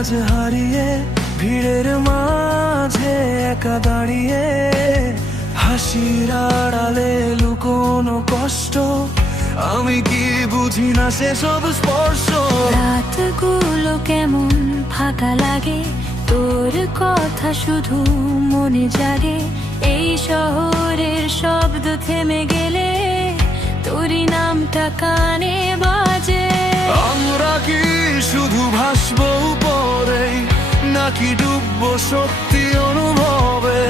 আজ হারিয়ে ভিড়ের মাঝে একা দাঁড়িয়ে, হাসির আড়ালে লুকোনো কষ্ট, আমি কি বুঝি না সেসব স্পর্শ। রাতগুলো কেমন ফাঁকা লাগে, তোর কথা শুধু মনে জাগে। এই শহরের শব্দ থেমে গেলে তোরই নামটা কানে বাজে। আমরা কি শুধু ভাসবো উপরেই, নাকি ডুববো সত্যি অনুভবে?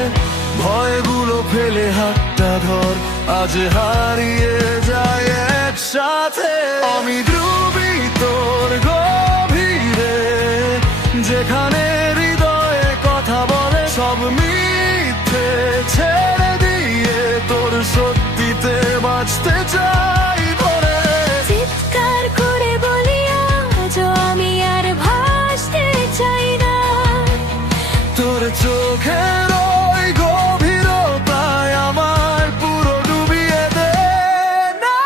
ভয়গুলো ফেলে হাতটা ধর, আজ হারিয়ে যায় একসাথে। আমি ডুবি তোর গভীরে, যেখানে হৃদয়ে কথা বলে সব মিথ্যে ছেড়ে দিয়ে তোর সত্যিতে বাঁচতে চাই ভরে। চিৎকার করে বলি আজ আমি আর ভাসতে চাই না, তোর চোখের ওই গভীরতায় আমার পুরো ডুবিয়ে দে না।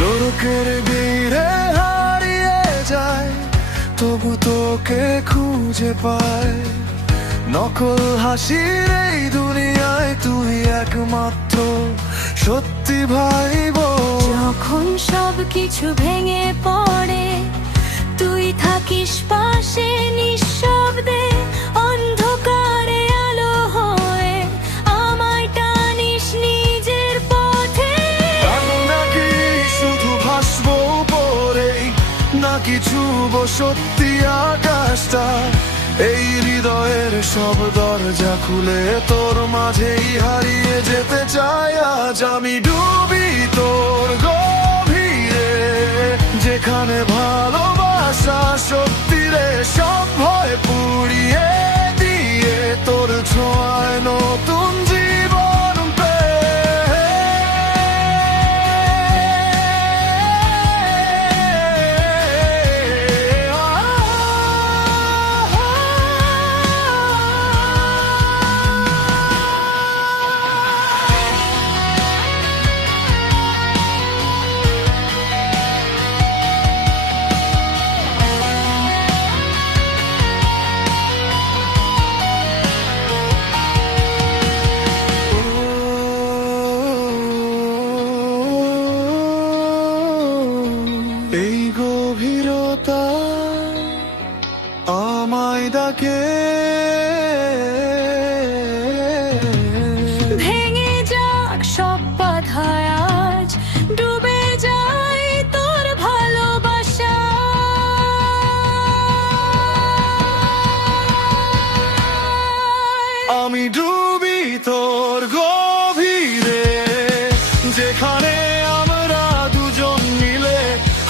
লোকের ভিড়ে হারিয়ে যায়, তবু তোকে খুঁজে পায়। নকল হাসির এই দুনিয়ায় তুই একমাত্র সত্যি ভাইব। যখন সব কিছু ভেঙে পড়ে তুই থাকিস পাশে নিঃশব্দে। অন্ধকারে আলো হয়ে আমায় টানিস নিজের পথে। আমি নাকি শুধু ভাসবো উপরেই, নাকি ছুবো সত্যি আকাশটা? এই হৃদয়ের সব দরজা খুলে তোর মাঝেই হারিয়ে যেতে চাই আজ। আমি ডুবি তোর গভীরে, যেখানে ভালোবাসা সত্যি রে সব ভয় পুড়িয়ে দিয়ে তোর ছোঁয়ায় নতুন জীবন এই গভীরতা আমায় ডাকে। ভেঙে যাক সব বাধা আজ, ডুবে যাই তোর ভালোবাসা। আমি ডুবি তোর গভীরে, যেখানে আমরা দুজন মিলে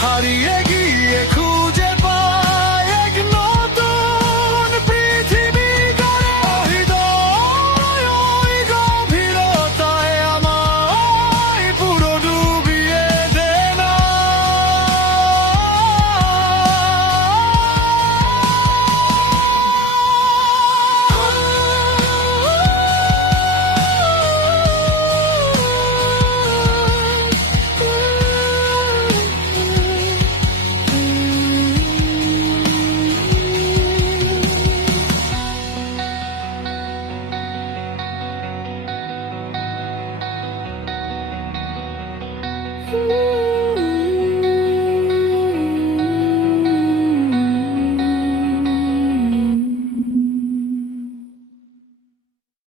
হারিয়ে গিয়ে খুঁজে পাই এক নতুন পৃথিবী গড়ে। হৃদয় ওই গভীরতায় আমায় পুরো ডুবিয়ে দে না। Mm-hmm.